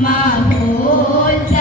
mà bố cha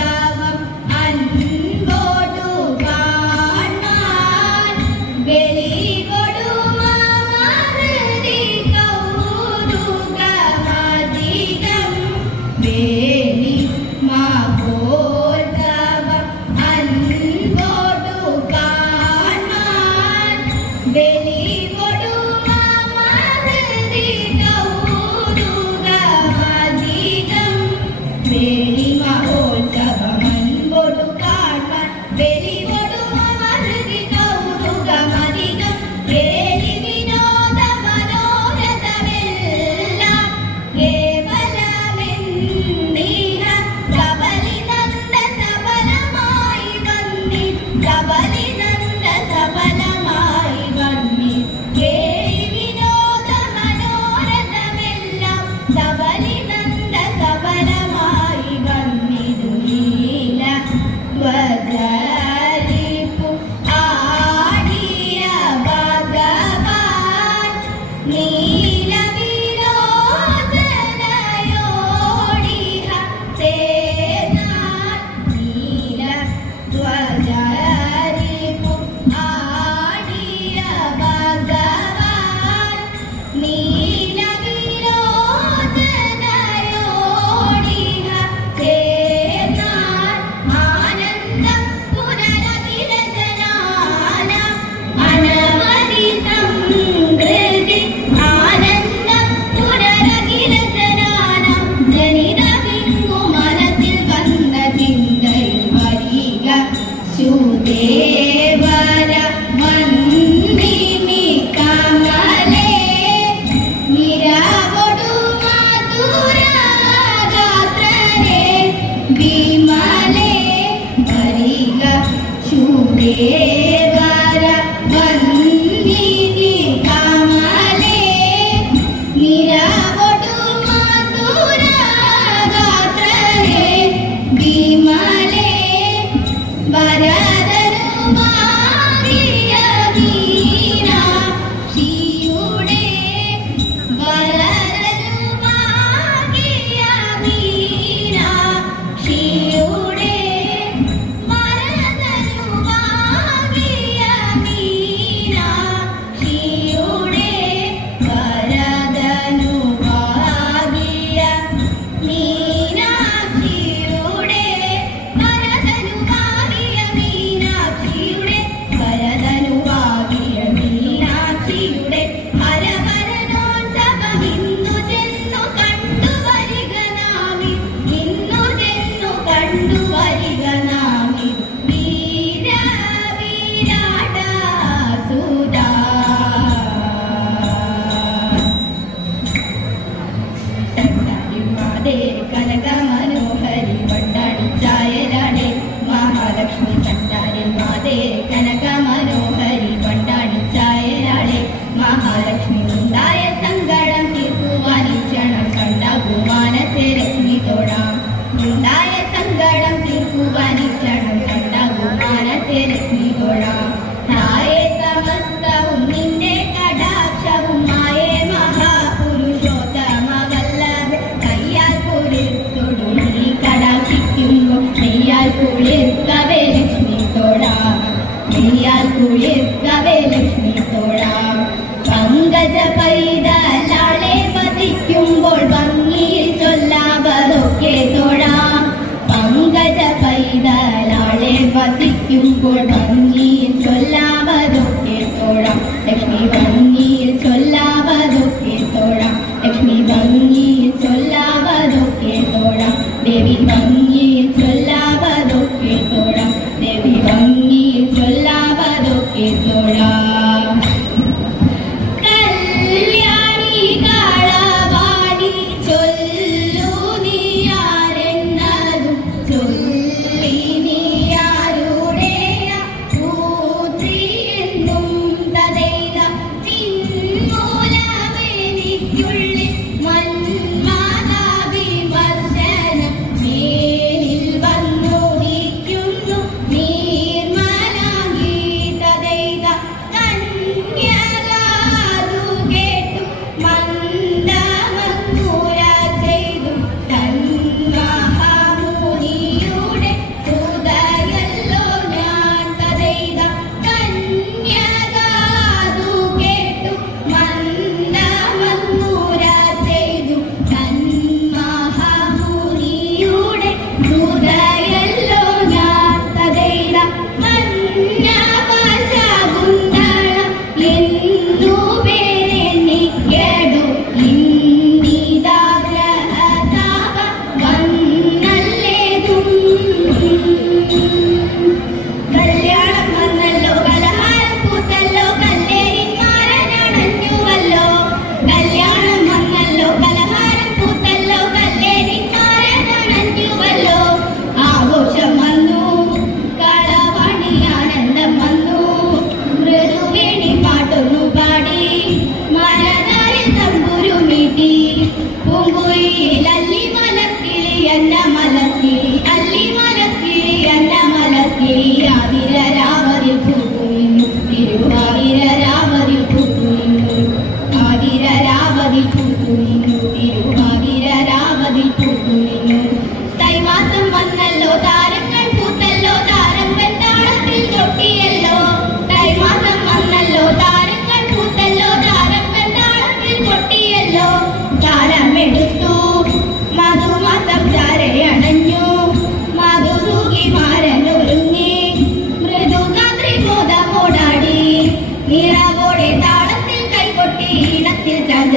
to You.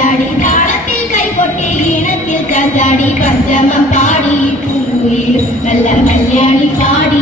தந்தாடி தாளத்தில் கை கொட்டி இனத்தில் தந்தாடி பஞ்சமம் பாடி பூங்குயில் நல்ல கல்யாணி பாடி.